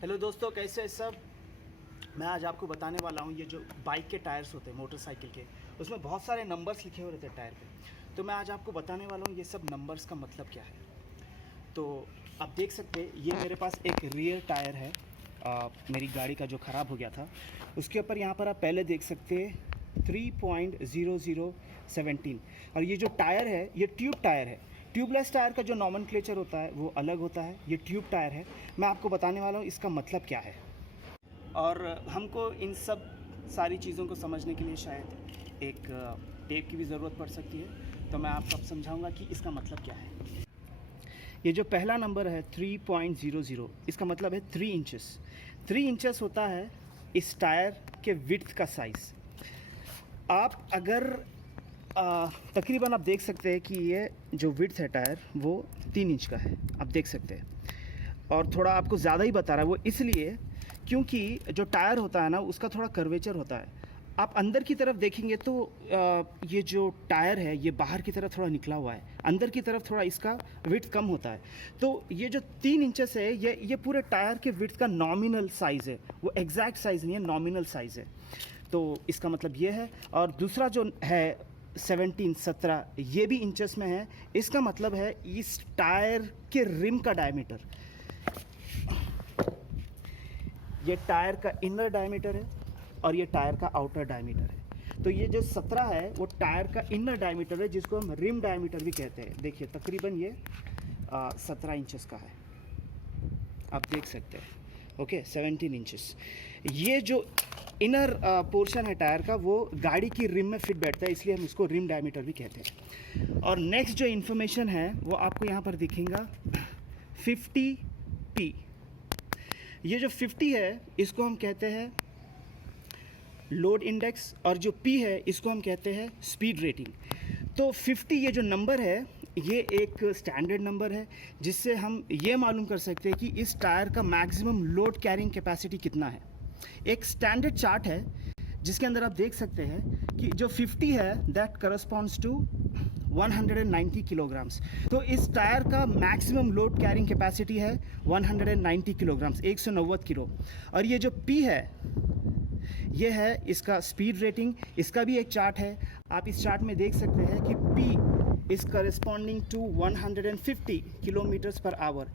Hello दोस्तों, कैसे हैं सब। मैं आज आपको बताने वाला हूँ ये जो बाइक के टायर्स होते हैं मोटरसाइकिल के, उसमें बहुत सारे नंबर्स लिखे हुए रहते हैं टायर पे। तो मैं आज आपको बताने वाला हूँ ये सब नंबर्स का मतलब क्या है। तो आप देख सकते हैं ये मेरे पास एक रियर टायर है, मेरी गाड़ी का जो ख़राब हो गया था। उसके ऊपर यहाँ पर आप पहले देख सकते हैं 3.0017। और ये जो टायर है ये ट्यूब टायर है। ट्यूबलेस टायर का जो नॉमेनक्लेचर होता है वो अलग होता है, ये ट्यूब टायर है। मैं आपको बताने वाला हूँ इसका मतलब क्या है। और हमको इन सब सारी चीज़ों को समझने के लिए शायद एक टेप की भी ज़रूरत पड़ सकती है। तो मैं आपको अब समझाऊंगा कि इसका मतलब क्या है। ये जो पहला नंबर है 3.00, इसका मतलब है 3 इंचेस। 3 इंचेस होता है इस टायर के विड्थ का साइज़। आप अगर तकरीबन आप देख सकते हैं कि ये जो विड्थ है टायर वो 3 इंच का है, आप देख सकते हैं। और थोड़ा आपको ज़्यादा ही बता रहा है वो इसलिए क्योंकि जो टायर होता है ना उसका थोड़ा कर्वेचर होता है। आप अंदर की तरफ देखेंगे तो ये जो टायर है ये बाहर की तरफ थोड़ा निकला हुआ है, अंदर की तरफ थोड़ा इसका विड्थ कम होता है। तो ये जो 3 इंचेस है ये पूरे टायर के विड्थ का नॉमिनल साइज़ है, वो एग्जैक्ट साइज़ नहीं है, नॉमिनल साइज़ है। तो इसका मतलब ये है। और दूसरा जो है 17 ये भी इंचेस में है। इसका मतलब है इस टायर के रिम का डायमीटर, ये टायर का इनर डायमीटर है और ये टायर का आउटर डायमीटर है। तो ये जो 17 है वो टायर का इनर डायमीटर है, जिसको हम रिम डायमीटर भी कहते हैं। देखिए तकरीबन ये 17 इंचेस का है, आप देख सकते हैं। Okay, 17 inches. ये जो इनर पोर्शन है टायर का वो गाड़ी की रिम में फिट बैठता है, इसलिए हम इसको रिम डायमीटर भी कहते हैं। और नेक्स्ट जो इन्फॉर्मेशन है वो आपको यहाँ पर दिखेगा 50p। ये जो 50 है इसको हम कहते हैं लोड इंडेक्स, और जो P है इसको हम कहते हैं स्पीड रेटिंग। तो 50 ये जो नंबर है ये एक स्टैंडर्ड नंबर है, जिससे हम ये मालूम कर सकते हैं कि इस टायर का मैक्सिमम लोड कैरिंग कैपेसिटी कितना है। एक स्टैंडर्ड चार्ट है जिसके अंदर आप देख सकते हैं कि जो 50 है दैट करस्पॉन्ड्स टू 190 किलोग्राम्स। तो इस टायर का मैक्सिमम लोड कैरिंग कैपेसिटी है 190 किलोग्राम्स, 190 किलो। और ये जो P है ये है इसका स्पीड रेटिंग, इसका भी एक चार्ट है। आप इस चार्ट में देख सकते हैं कि P is corresponding to 150 kilometres per hour,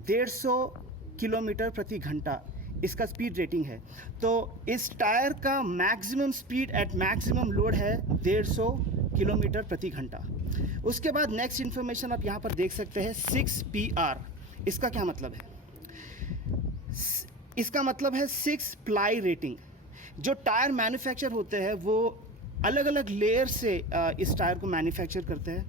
150 kilometre प्रति घंटा इसका स्पीड रेटिंग है। तो इस टायर का maximum speed at maximum load है 150 किलोमीटर प्रति घंटा। उसके बाद नेक्स्ट इन्फॉर्मेशन आप यहाँ पर देख सकते हैं 6PR। इसका क्या मतलब है? इसका मतलब है 6 प्लाई रेटिंग। जो टायर मैन्युफैक्चर होते हैं वो अलग अलग लेयर से इस टायर को मैन्युफैक्चर करते हैं।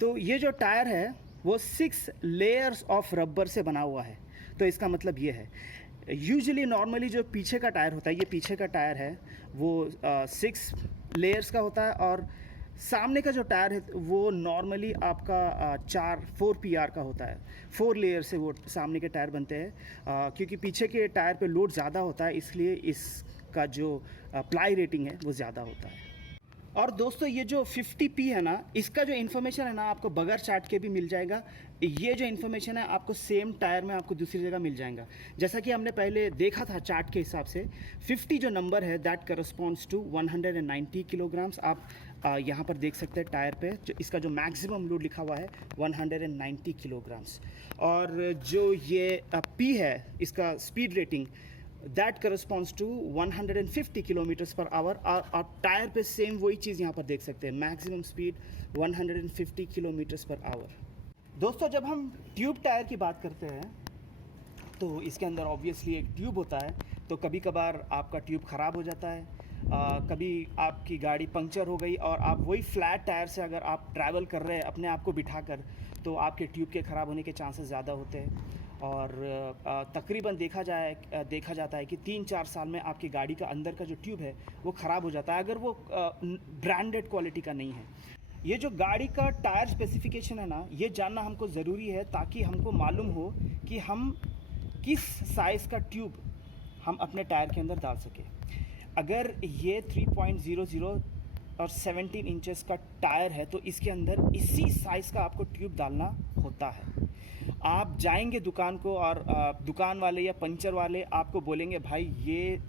तो ये जो टायर है वो 6 लेयर्स ऑफ रबर से बना हुआ है। तो इसका मतलब ये है यूजुअली नॉर्मली जो पीछे का टायर होता है, ये पीछे का टायर है वो 6 लेयर्स का होता है, और सामने का जो टायर है वो नॉर्मली आपका 4PR का होता है। 4 लेयर से वो सामने के टायर बनते हैं, क्योंकि पीछे के टायर पे लोड ज़्यादा होता है, इसलिए इसका जो प्लाई रेटिंग है वो ज़्यादा होता है। और दोस्तों ये जो 50p है ना, इसका जो इन्फॉर्मेशन है ना आपको बगैर चार्ट के भी मिल जाएगा। ये जो इन्फॉर्मेशन है आपको सेम टायर में आपको दूसरी जगह मिल जाएगा। जैसा कि हमने पहले देखा था चार्ट के हिसाब से 50 जो नंबर है दैट करस्पॉन्ड्स टू 190 किलोग्राम्स। आप यहाँ पर देख सकते हैं टायर पे इसका जो मैक्सिमम लोड लिखा हुआ है 190 किलोग्राम्स। और जो ये P है इसका speed rating that corresponds to 150 kilometres per hour. और टायर पे सेम वही चीज़ यहाँ पर देख सकते हैं, maximum speed 150 kilometres per hour. दोस्तों जब हम ट्यूब टायर की बात करते हैं तो इसके अंदर ऑब्वियसली एक ट्यूब होता है। तो कभी कभार आपका ट्यूब ख़राब हो जाता है, कभी आपकी गाड़ी पंक्चर हो गई और आप वही फ्लैट टायर से अगर आप ट्रैवल कर रहे हैं अपने आप को बिठाकर, तो आपके ट्यूब के ख़राब होने के चांसेस ज़्यादा होते हैं। और तकरीबन देखा जाता है कि 3-4 साल में आपकी गाड़ी का अंदर का जो ट्यूब है वो ख़राब हो जाता है, अगर वो ब्रांडेड क्वालिटी का नहीं है। ये जो गाड़ी का टायर स्पेसिफिकेशन है ना, ये जानना हमको ज़रूरी है ताकि हमको मालूम हो कि हम किस साइज़ का ट्यूब हम अपने टायर के अंदर डाल सकें। अगर ये 3.00 और 17 इंचेस का टायर है तो इसके अंदर इसी साइज़ का आपको ट्यूब डालना होता है। आप जाएंगे दुकान को और दुकान वाले या पंचर वाले आपको बोलेंगे भाई ये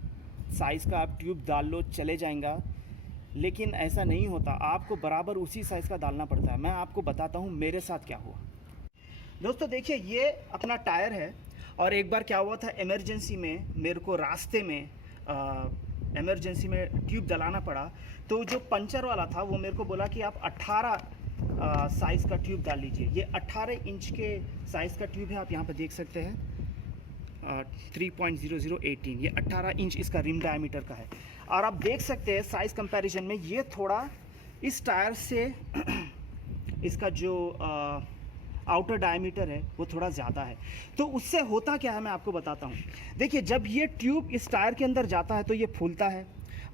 साइज़ का आप ट्यूब डाल लो चले जाएगा, लेकिन ऐसा नहीं होता, आपको बराबर उसी साइज़ का डालना पड़ता है। मैं आपको बताता हूँ मेरे साथ क्या हुआ। दोस्तों देखिए, ये अपना टायर है और एक बार क्या हुआ था, इमरजेंसी में मेरे को रास्ते में इमरजेंसी में ट्यूब डलाना पड़ा। तो जो पंचर वाला था वो मेरे को बोला कि आप 18 साइज़ का ट्यूब डाल लीजिए। ये 18 इंच के साइज़ का ट्यूब है, आप यहाँ पर देख सकते हैं 3.0018, ये 18 इंच इसका रिम डायमीटर का है। और आप देख सकते हैं साइज़ कंपैरिजन में ये थोड़ा इस टायर से इसका जो आउटर डायमीटर है वो थोड़ा ज़्यादा है। तो उससे होता क्या है मैं आपको बताता हूँ। देखिए, जब ये ट्यूब इस टायर के अंदर जाता है तो ये फूलता है,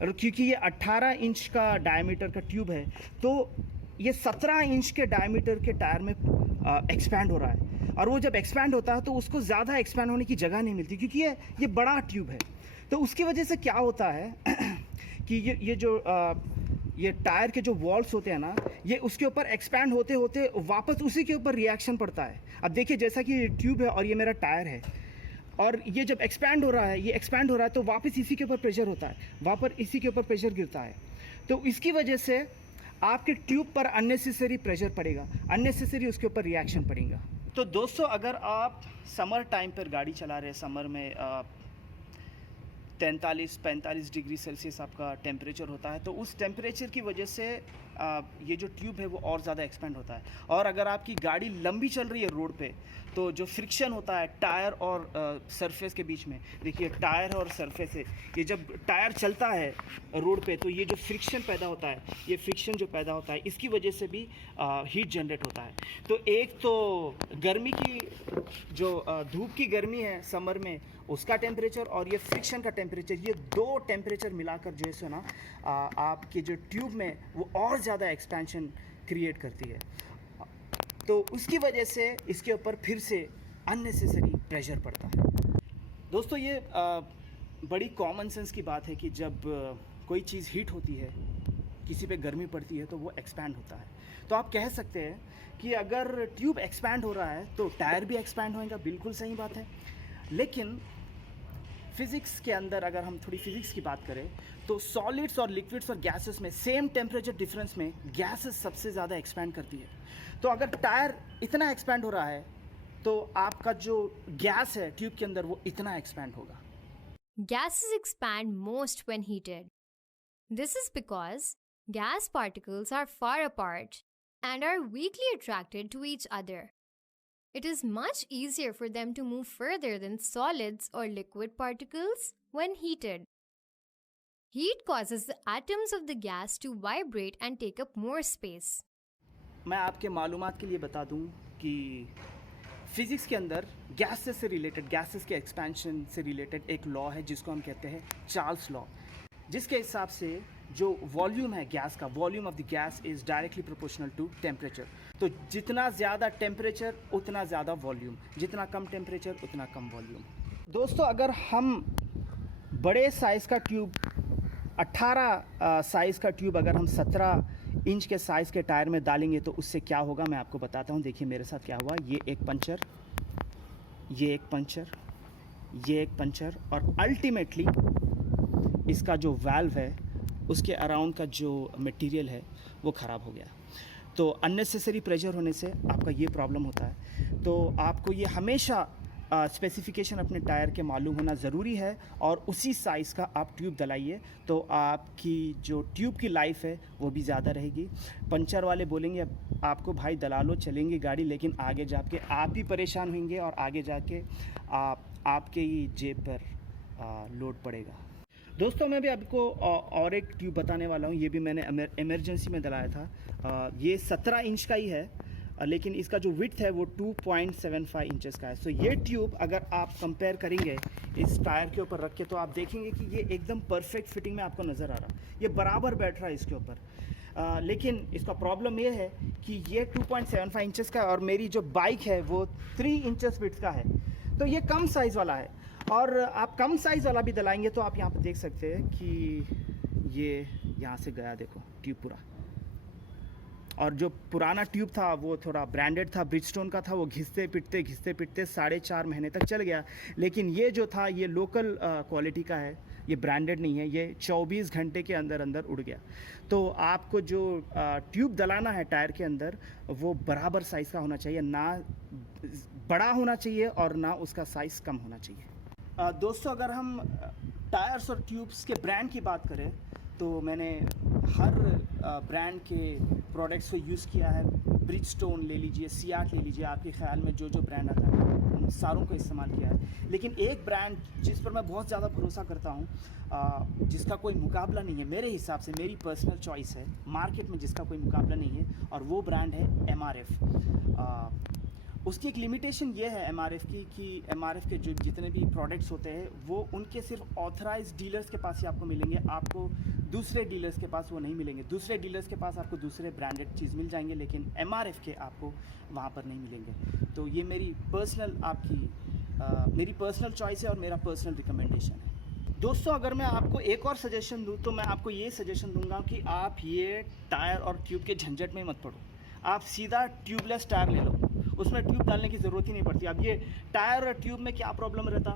और क्योंकि ये 18 इंच का डायमीटर का ट्यूब है तो ये 17 इंच के डायमीटर के टायर में एक्सपैंड हो रहा है। और वो जब एक्सपैंड होता है तो उसको ज़्यादा एक्सपैंड होने की जगह नहीं मिलती, क्योंकि ये बड़ा ट्यूब है। तो उसकी वजह से क्या होता है कि ये जो ये टायर के जो वॉल्स होते हैं ना, ये उसके ऊपर एक्सपैंड होते होते वापस उसी के ऊपर रिएक्शन पड़ता है। अब देखिए, जैसा कि ये ट्यूब है और ये मेरा टायर है, और ये जब एक्सपैंड हो रहा है, ये एक्सपैंड हो रहा है तो वापस इसी के ऊपर प्रेशर होता है, वापस इसी के ऊपर प्रेशर गिरता है। तो इसकी वजह से आपके ट्यूब पर अननेसेसरी प्रेशर पड़ेगा, अननेसेसरी उसके ऊपर रिएक्शन पड़ेगा। तो दोस्तों, अगर आप समर टाइम पर गाड़ी चला रहे हैं, समर में 43-45 डिग्री सेल्सियस आपका टेम्परेचर होता है, तो उस टेम्परेचर की वजह से ये जो ट्यूब है वो और ज़्यादा एक्सपेंड होता है। और अगर आपकी गाड़ी लंबी चल रही है रोड पे, तो जो फ्रिक्शन होता है टायर और सरफेस के बीच में, देखिए टायर और सरफेस है, ये जब टायर चलता है रोड पे तो ये जो फ्रिक्शन पैदा होता है, ये फ्रिक्शन जो पैदा होता है इसकी वजह से भी हीट जनरेट होता है। तो एक तो गर्मी की जो धूप की गर्मी है समर में, उसका टेम्परेचर और ये फ्रिक्शन का टेम्परेचर, ये दो टेम्परेचर मिलाकर जो है ना आपकी जो ट्यूब में वो और ज़्यादा एक्सपेंशन क्रिएट करती है। तो उसकी वजह से इसके ऊपर फिर से अननेसेसरी प्रेशर पड़ता है। दोस्तों, ये बड़ी कॉमन सेंस की बात है कि जब कोई चीज़ हीट होती है, किसी पे गर्मी पड़ती है तो वो एक्सपैंड होता है। तो आप कह सकते हैं कि अगर ट्यूब एक्सपैंड हो रहा है तो टायर भी एक्सपैंड होएगा, बिल्कुल सही बात है। लेकिन फिज़िक्स के अंदर अगर हम थोड़ी फिज़िक्स की बात करें तो सॉलिड्स और लिक्विड्स और गैसेस में सेम टेम्परेचर डिफरेंस में गैसेस सबसे ज़्यादा एक्सपैंड करती है। तो अगर टायर इतना एक्सपैंड हो रहा है तो आपका जो गैस है ट्यूब के अंदर वो इतना एक्सपैंड होगा। Gases expand most when heated. This is because gas particles are far apart and are weakly attracted to each other. It is much easier for them to move further than solids or liquid particles when heated. Heat causes the atoms of the gas to vibrate and take up more space. मैं आपके मालूमात के लिए बता दूं कि physics के अंदर गैसेस से रिलेटेड, गैसेस के एक्सपेंशन से रिलेटेड एक लॉ है जिसको हम कहते हैं चार्ल्स लॉ, जिसके हिसाब से जो वॉल्यूम है गैस का, volume of the gas is directly proportional to temperature. तो जितना ज़्यादा टेम्परेचर उतना ज़्यादा वॉल्यूम, जितना कम टेम्परेचर उतना कम वॉल्यूम। दोस्तों, अगर हम बड़े साइज़ का ट्यूब 18 साइज़ का ट्यूब अगर हम 17 इंच के साइज़ के टायर में डालेंगे तो उससे क्या होगा मैं आपको बताता हूँ। देखिए मेरे साथ क्या हुआ। ये एक पंचर, ये एक पंचर, ये एक पंचर, और अल्टीमेटली इसका जो वाल्व है उसके अराउंड का जो मटेरियल है वो ख़राब हो गया। तो अननेसेसरी प्रेशर होने से आपका ये प्रॉब्लम होता है। तो आपको ये हमेशा स्पेसिफिकेशन अपने टायर के मालूम होना ज़रूरी है और उसी साइज़ का आप ट्यूब डलाइए, तो आपकी जो ट्यूब की लाइफ है वो भी ज़्यादा रहेगी। पंचर वाले बोलेंगे आपको भाई दला लो चलेंगे गाड़ी, लेकिन आगे जाके आप ही परेशान होंगे और आगे जाके आपके ही जेब पर लोड पड़ेगा। दोस्तों, मैं भी आपको और एक ट्यूब बताने वाला हूँ। ये भी मैंने इमरजेंसी में डलाया था। ये 17 इंच का ही है, लेकिन इसका जो विड्थ है वो 2.75 इंचेस का है। सो ये ट्यूब अगर आप कंपेयर करेंगे इस टायर के ऊपर रख के तो आप देखेंगे कि ये एकदम परफेक्ट फिटिंग में आपको नज़र आ रहा, ये बराबर बैठ रहा है इसके ऊपर। लेकिन इसका प्रॉब्लम ये है कि ये 2.75 इंचेस का, और मेरी जो बाइक है वो 3 इंचेस विड्थ का है, तो ये कम साइज़ वाला है। और आप कम साइज़ वाला भी डलाएंगे तो आप यहाँ पर देख सकते हैं कि ये यहाँ से गया, देखो ट्यूब पूरा। और जो पुराना ट्यूब था वो थोड़ा ब्रांडेड था, ब्रिजस्टोन का था, वो घिसते पिटते 4.5 महीने तक चल गया। लेकिन ये जो था ये लोकल क्वालिटी का है, ये ब्रांडेड नहीं है, ये 24 घंटे के अंदर अंदर उड़ गया। तो आपको जो ट्यूब डलाना है टायर के अंदर वो बराबर साइज़ का होना चाहिए, ना बड़ा होना चाहिए और ना उसका साइज़ कम होना चाहिए। दोस्तों अगर हम टायर्स और ट्यूब्स के ब्रांड की बात करें तो मैंने हर ब्रांड के प्रोडक्ट्स को यूज़ किया है। ब्रिजस्टोन ले लीजिए, सियाट ले लीजिए, आपके ख्याल में जो ब्रांड आता है उन सारों को इस्तेमाल किया है। लेकिन एक ब्रांड जिस पर मैं बहुत ज़्यादा भरोसा करता हूँ, जिसका कोई मुकाबला नहीं है मेरे हिसाब से, मेरी पर्सनल चॉइस है, मार्केट में जिसका कोई मुकाबला नहीं है, और वो ब्रांड है MRF। उसकी एक लिमिटेशन ये है MRF की कि MRF के जो जितने भी प्रोडक्ट्स होते हैं वो उनके सिर्फ ऑथराइज्ड डीलर्स के पास ही आपको मिलेंगे, आपको दूसरे डीलर्स के पास वो नहीं मिलेंगे। दूसरे डीलर्स के पास आपको दूसरे ब्रांडेड चीज़ मिल जाएंगे, लेकिन MRF के आपको वहाँ पर नहीं मिलेंगे। तो ये मेरी पर्सनल चॉइस है और मेरा पर्सनल रिकमेंडेशन है। दोस्तों अगर मैं आपको एक और सजेशन दूँ तो मैं आपको ये सजेशन दूंगा कि आप ये टायर और ट्यूब के झंझट में मत पड़ो, आप सीधा ट्यूबलेस टायर ले लो, उसमें ट्यूब डालने की ज़रूरत ही नहीं पड़ती। अब ये टायर और ट्यूब में क्या प्रॉब्लम रहता,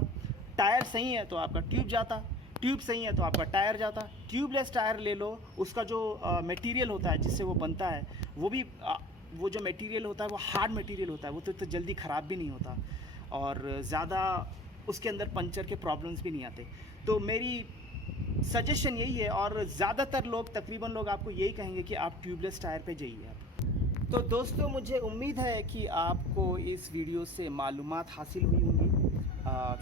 टायर सही है तो आपका ट्यूब जाता, ट्यूब सही है तो आपका टायर जाता। ट्यूबलेस टायर ले लो, उसका जो मटेरियल होता है जिससे वो बनता है वो भी वो जो मटेरियल होता है वो हार्ड मटेरियल होता है, वो तो जल्दी ख़राब भी नहीं होता और ज़्यादा उसके अंदर पंचर के प्रॉब्लम्स भी नहीं आते। तो मेरी सजेशन यही है, और ज़्यादातर लोग तकरीबन लोग आपको यही कहेंगे कि आप ट्यूबलेस टायर पे जाइए आप। तो दोस्तों मुझे उम्मीद है कि आपको इस वीडियो से मालूमात हासिल हुई होंगी।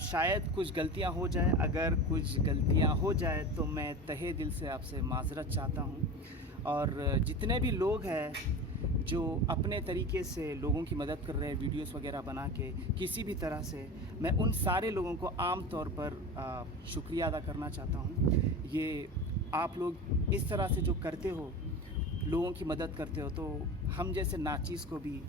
शायद कुछ गलतियां हो जाए, अगर कुछ गलतियां हो जाए तो मैं तहे दिल से आपसे माज़रत चाहता हूं। और जितने भी लोग हैं जो अपने तरीके से लोगों की मदद कर रहे हैं वीडियोस वगैरह बना के किसी भी तरह से, मैं उन सारे लोगों को आम तौर पर शुक्रिया अदा करना चाहता हूं। ये आप लोग इस तरह से जो करते हो, लोगों की मदद करते हो, तो हम जैसे नाचीज़ को भी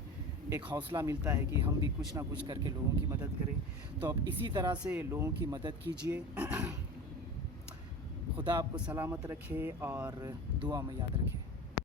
एक हौसला मिलता है कि हम भी कुछ ना कुछ करके लोगों की मदद करें। तो अब इसी तरह से लोगों की मदद कीजिए। खुदा आपको सलामत रखे और दुआ में याद रखे।